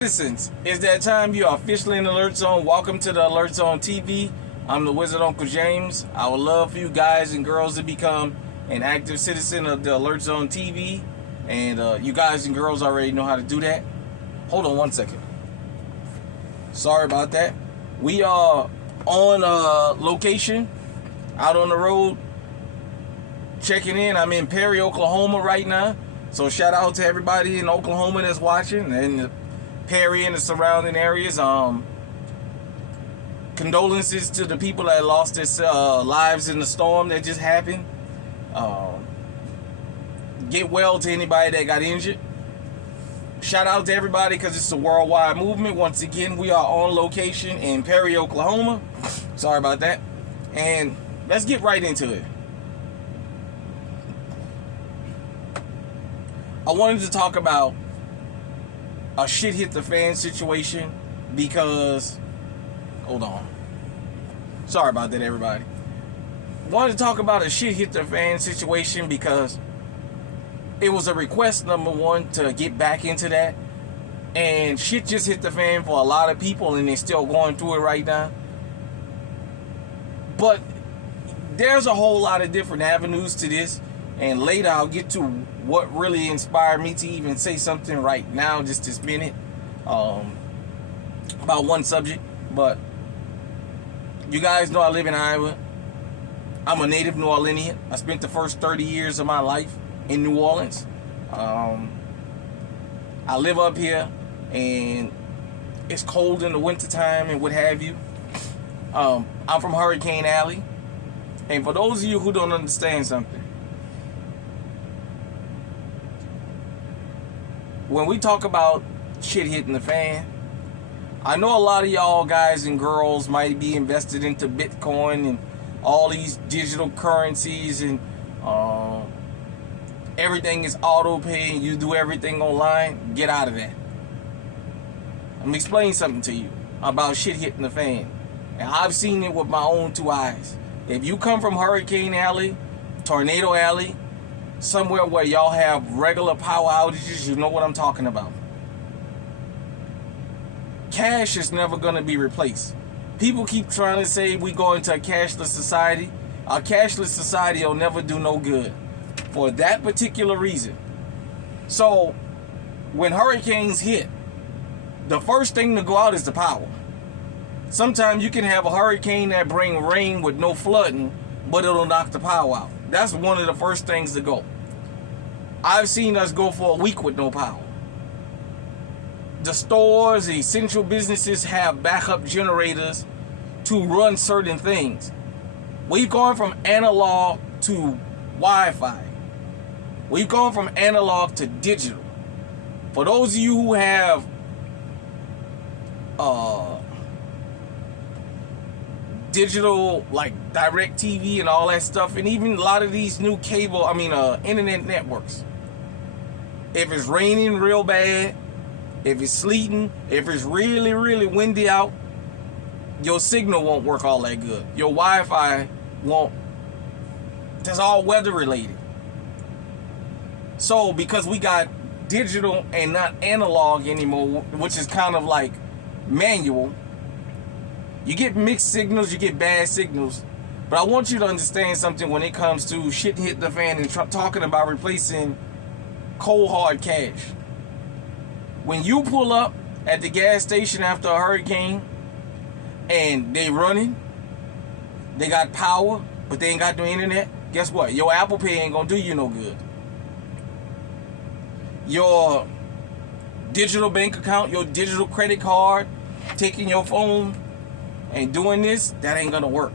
Citizens, it's that time. You are officially in the Alert Zone. Welcome to the Alert Zone TV. I'm the Wizard Uncle James. I would love for you guys and girls to become an active citizen of the Alert Zone TV. And you guys and girls already know how to do that. Hold on one second. Sorry about that. We are on location, out on the road, checking in. I'm in Perry, Oklahoma right now. So shout out to everybody in Oklahoma that's watching, and Perry and the surrounding areas. Condolences to the people that lost their lives in the storm that just happened. Get well to anybody that got injured. Shout out to everybody because it's a worldwide movement. Once again, we are on location in Perry, Oklahoma. Sorry about that. And let's get right into it. I wanted to talk about a shit hit the fan situation because, hold on. Sorry about that, everybody. Wanted to talk about a shit hit the fan situation because it was a request, number one, to get back into that. And shit just hit the fan for a lot of people, and they're still going through it right now. But there's a whole lot of different avenues to this. And later I'll get to what really inspired me to even say something right now, just this minute, about one subject. But you guys know I live in Iowa. I'm a native New Orleanian. I spent the first 30 years of my life in New Orleans. I live up here, and it's cold in the wintertime and what have you. I'm from Hurricane Alley. And for those of you who don't understand something, when we talk about shit hitting the fan, I know a lot of y'all guys and girls might be invested into Bitcoin and all these digital currencies, and everything is auto pay and you do everything online. Get out of that. I'm gonna explain something to you about shit hitting the fan. And I've seen it with my own two eyes. If you come from Hurricane Alley, Tornado Alley, somewhere where y'all have regular power outages, you know what I'm talking about. Cash is never going to be replaced. People keep trying to say we go into a cashless society. A cashless society will never do no good for that particular reason. So when hurricanes hit, the first thing to go out is the power. Sometimes you can have a hurricane that bring rain with no flooding, but it'll knock the power out. That's one of the first things to go. I've seen us go for a week with no power. The stores, the essential businesses have backup generators to run certain things. We've gone from analog to Wi-Fi. We've gone from analog to digital. For those of you who have digital, like direct TV and all that stuff, and even a lot of these new internet networks, if it's raining real bad, if it's sleeting, if it's really, really windy out, your signal won't work all that good. Your Wi-Fi won't. That's all weather related. So because we got digital and not analog anymore, which is kind of like manual, you get mixed signals, you get bad signals. But I want you to understand something when it comes to shit hit the fan and talking about replacing cold hard cash. When you pull up at the gas station after a hurricane and they running, they got power, but they ain't got no internet, guess what? Your Apple Pay ain't gonna do you no good. Your digital bank account, your digital credit card, taking your phone and doing this, that ain't gonna work.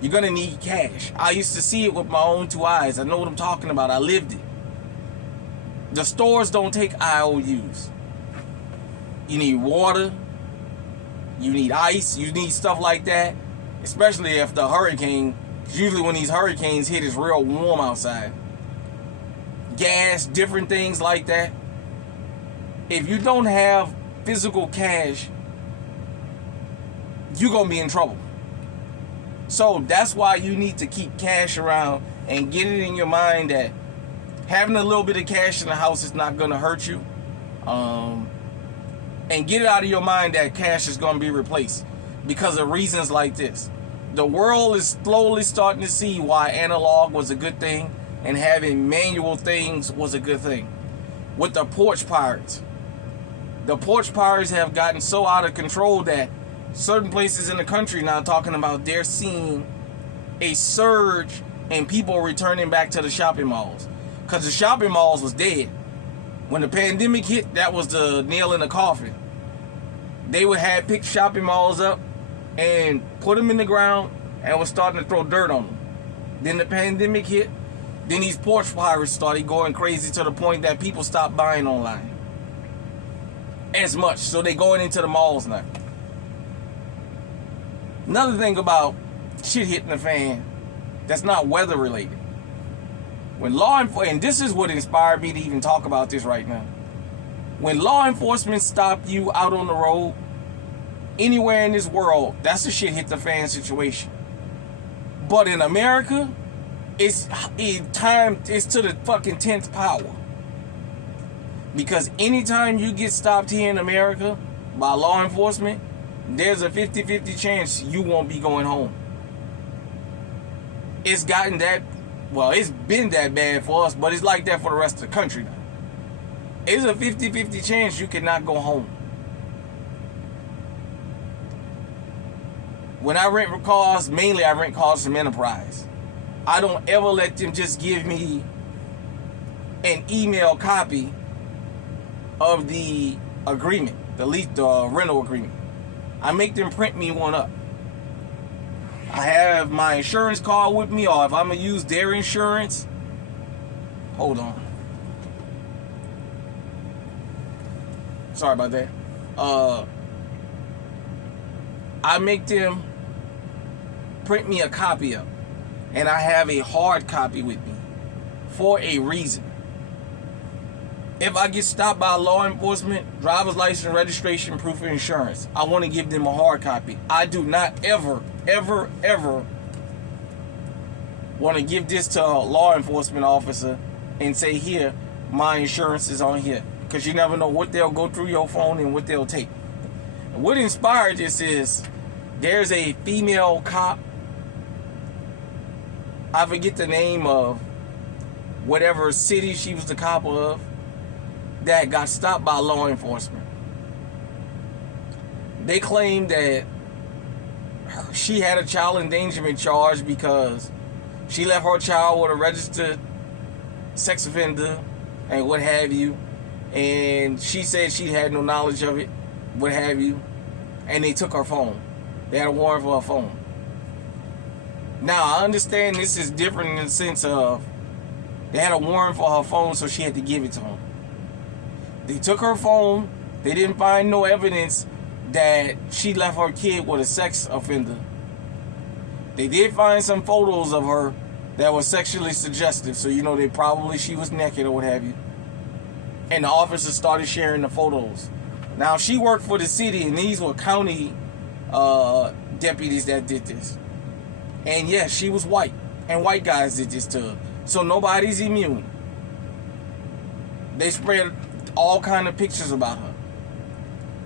You're gonna need cash. I used to see it with my own two eyes. I know what I'm talking about. I lived it. The stores don't take IOUs. You need water, you need ice, you need stuff like that, especially after a hurricane. Usually when these hurricanes hit, it's real warm outside. Gas, different things like that. If you don't have physical cash, you're gonna be in trouble. So that's why you need to keep cash around and get it in your mind that having a little bit of cash in the house is not gonna hurt you. And get it out of your mind that cash is going to be replaced because of reasons like this. The world is slowly starting to see why analog was a good thing and having manual things was a good thing. With the porch pirates. The porch pirates have gotten so out of control that certain places in the country now talking about they're seeing a surge in people returning back to the shopping malls. Because the shopping malls was dead. When the pandemic hit, that was the nail in the coffin. They would have picked shopping malls up and put them in the ground and was starting to throw dirt on them. Then the pandemic hit. Then these porch pirates started going crazy to the point that people stopped buying online as much. So they going into the malls now. Another thing about shit hitting the fan that's not weather related. When law enforcement, and this is what inspired me to even talk about this right now. When law enforcement stop you out on the road, anywhere in this world, that's a shit hit the fan situation. But in America, it's to the fucking 10th power. Because anytime you get stopped here in America by law enforcement, there's a 50-50 chance you won't be going home. It's gotten that, well, it's been that bad for us, but it's like that for the rest of the country now. It's a 50-50 chance you cannot go home. When I rent cars, mainly I rent cars from Enterprise. I don't ever let them just give me an email copy of the agreement, the rental agreement. I make them print me one up. I have my insurance card with me, or if I'm going to use their insurance, hold on. Sorry about that. I make them print me a copy of, and I have a hard copy with me for a reason. If I get stopped by law enforcement, driver's license, registration, proof of insurance, I want to give them a hard copy. I do not ever want to give this to a law enforcement officer and say, here, my insurance is on here. Because you never know what they'll go through your phone and what they'll take. And what inspired this is, there's a female cop, I forget the name of whatever city she was the cop of, that got stopped by law enforcement. They claimed that she had a child endangerment charge because she left her child with a registered sex offender and what have you. And she said she had no knowledge of it, what have you. And they took her phone. They had a warrant for her phone. Now, I understand this is different in the sense of they had a warrant for her phone, so she had to give it to them. They took her phone. They didn't find no evidence that she left her kid with a sex offender. They did find some photos of her that were sexually suggestive, so you know she was naked or what have you. And the officers started sharing the photos. Now, she worked for the city, and these were county deputies that did this. And yes, she was white, and white guys did this to her. So nobody's immune. They spread all kind of pictures about her.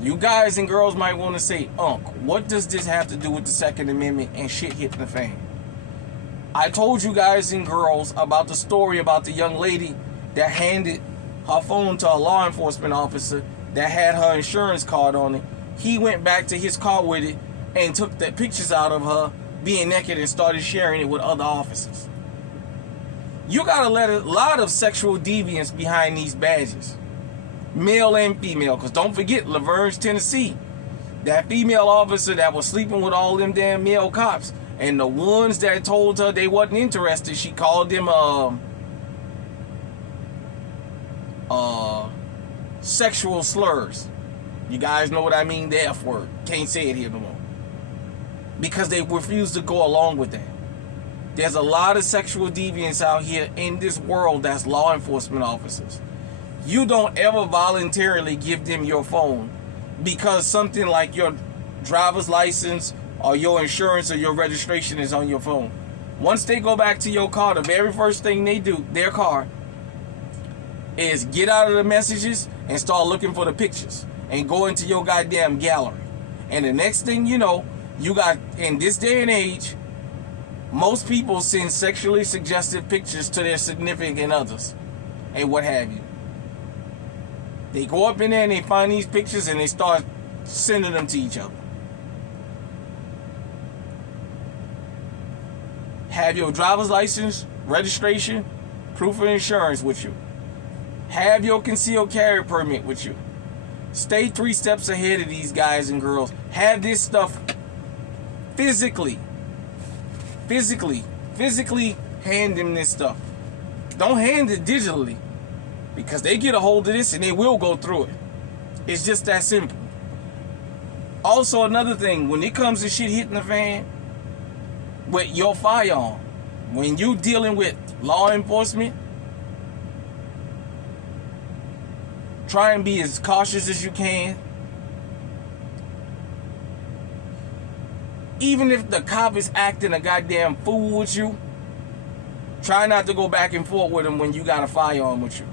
You guys and girls might want to say, what does this have to do with the Second Amendment and shit hitting the fan? I told you guys and girls about the story about the young lady that handed her phone to a law enforcement officer that had her insurance card on it. He went back to his car with it and took the pictures out of her being naked and started sharing it with other officers. You got a lot of sexual deviance behind these badges. Male and female. Because don't forget, Lavergne, Tennessee. That female officer that was sleeping with all them damn male cops. And the ones that told her they wasn't interested, she called them sexual slurs. You guys know what I mean? The F word. Can't say it here no more. Because they refuse to go along with that. There's a lot of sexual deviance out here in this world that's law enforcement officers. You don't ever voluntarily give them your phone because something like your driver's license or your insurance or your registration is on your phone. Once they go back to your car, the very first thing they do, their car, is get out of the messages and start looking for the pictures. and go into your goddamn gallery. And the next thing you know, you got, in this day and age, most people send sexually suggestive pictures to their significant others and what have you. They go up in there and they find these pictures and they start sending them to each other. Have your driver's license, registration, proof of insurance with you. Have your concealed carry permit with you. Stay 3 steps ahead of these guys and girls. Have this stuff physically hand them this stuff. Don't hand it digitally, because they get a hold of this and they will go through it. It's just that simple. Also, another thing, when it comes to shit hitting the fan with your firearm, when you dealing with law enforcement, try and be as cautious as you can. Even if the cop is acting a goddamn fool with you, try not to go back and forth with him when you got a firearm with you.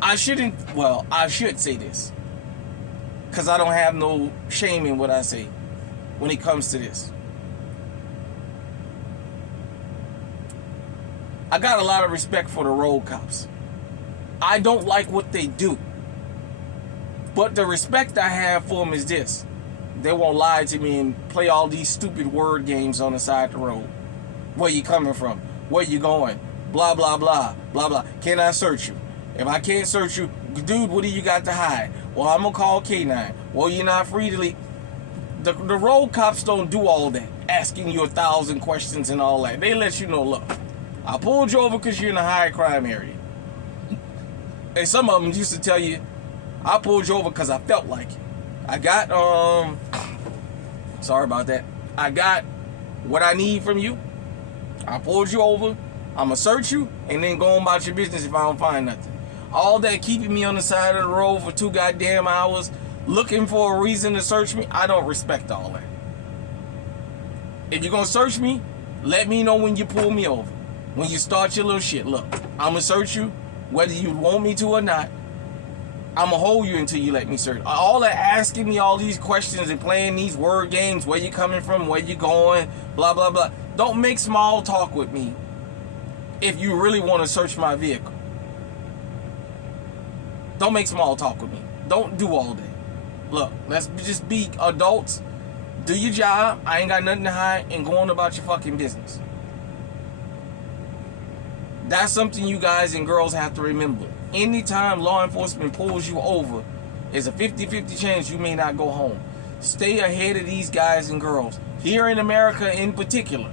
I should say this, because I don't have no shame in what I say when it comes to this. I got a lot of respect for the road cops. I don't like what they do. But the respect I have for them is this: they won't lie to me and play all these stupid word games on the side of the road. Where you coming from? Where you going? Blah, blah, blah, blah, blah. Can I search you? If I can't search you, dude, what do you got to hide? Well, I'm going to call K9. Well, you're not free to leave. The road cops don't do all that, asking you 1,000 questions and all that. They let you know, look, I pulled you over because you're in a high crime area. And some of them used to tell you, I pulled you over because I felt like it. I got, sorry about that. I got what I need from you. I pulled you over. I'm going to search you and then go on about your business if I don't find nothing. All that keeping me on the side of the road for 2 goddamn hours looking for a reason to search me, I don't respect all that. If you're going to search me, let me know when you pull me over. When you start your little shit. Look, I'm going to search you whether you want me to or not. I'm going to hold you until you let me search. All that asking me all these questions and playing these word games, where you coming from, where you going, blah, blah, blah. Don't make small talk with me if you really want to search my vehicle. Don't make small talk with me. Don't do all that. Look, let's just be adults. Do your job. I ain't got nothing to hide, and go on about your fucking business. That's something you guys and girls have to remember. Anytime law enforcement pulls you over, there's a 50-50 chance you may not go home. Stay ahead of these guys and girls. Here in America in particular,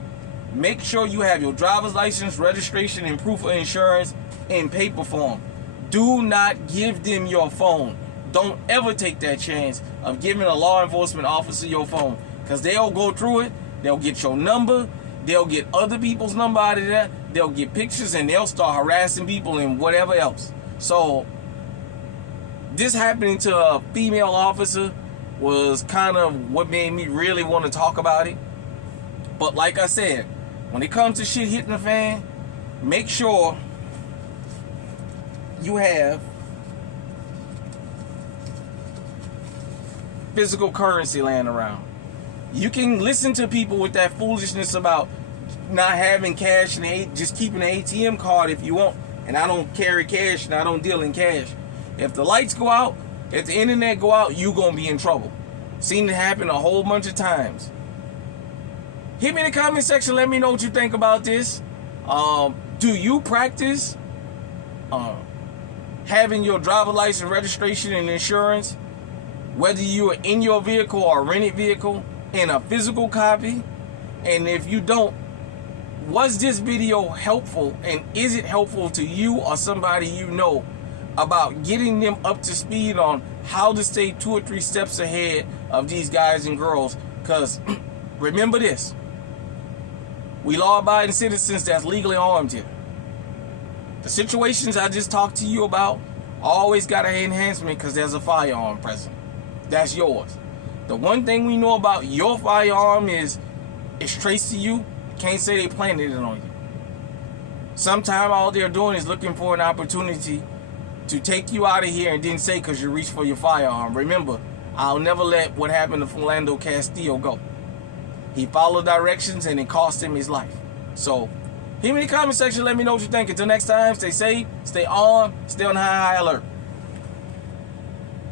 make sure you have your driver's license, registration, and proof of insurance in paper form. Do not give them your phone. Don't ever take that chance of giving a law enforcement officer your phone, because they'll go through it. They'll get your number. They'll get other people's number out of that. They'll get pictures and they'll start harassing people and whatever else. So this happening to a female officer was kind of what made me really want to talk about it. But like I said, when it comes to shit hitting the fan, make sure you have physical currency laying around. You can listen to people with that foolishness about not having cash and just keeping an ATM card if you want. And I don't carry cash and I don't deal in cash. If the lights go out, if the internet go out, you gonna be in trouble. Seen it happen a whole bunch of times. Hit me in the comment section. Let me know what you think about this. Do you practice having your driver license, registration, and insurance, whether you are in your vehicle or a rented vehicle, in a physical copy? And if you don't, was this video helpful, and is it helpful to you or somebody you know about getting them up to speed on how to stay 2 or 3 steps ahead of these guys and girls? Because remember this, we law-abiding citizens that's legally armed here. The situations I just talked to you about always got an enhancement because there's a firearm present. That's yours. The one thing we know about your firearm is it's traced to you. Can't say they planted it on you. Sometimes all they're doing is looking for an opportunity to take you out of here and didn't say because you reached for your firearm. Remember, I'll never let what happened to Philando Castillo go. He followed directions and it cost him his life. So, hit me in the comment section. Let me know what you think. Until next time, stay safe, stay armed, stay on high alert.